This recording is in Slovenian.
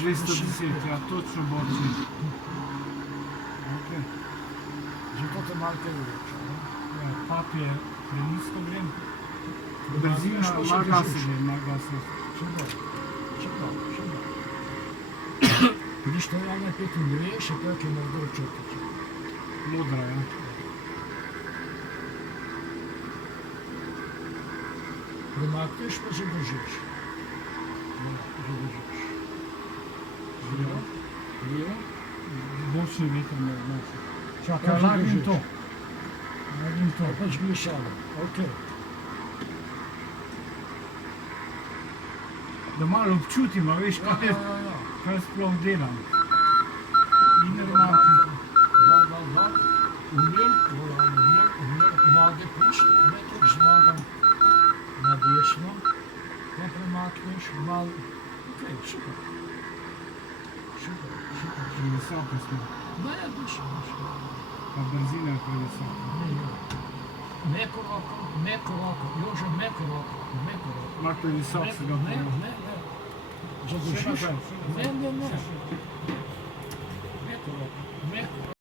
210, ja, točno boči. Okay. Zato te malke vroče. Ja, pap je prenisko grem. Benzina, Imaš pa še malo gasi držiš. grem, malo gasi. Še bolj. Vidiš, to je 95, še tako je morda črtiče. Modra, ja. Premakneš pa zadržiš. Zadržiš. Levo. Levo. Bočni veter me odnosi. Čakaj, Ja, lagim zadržiš. to. Lagim to. Pač glešalo. Okej. Da malo občutim, a veš, Ja, ja, ja. kaj sploh delam. In Dol, remakam. dol. Umir, noge pušč, nekaj z nogam na desno, pa premakneš malo. Okej, super. Super. Previsoke smo. Ne, nič. Pa brzina je previsoka. Meko roko, Jože, meko roko. Malo previsok se ga Ne, pravi. ne. Zadržiš. Še naprej. Ne. Meko roko, meko.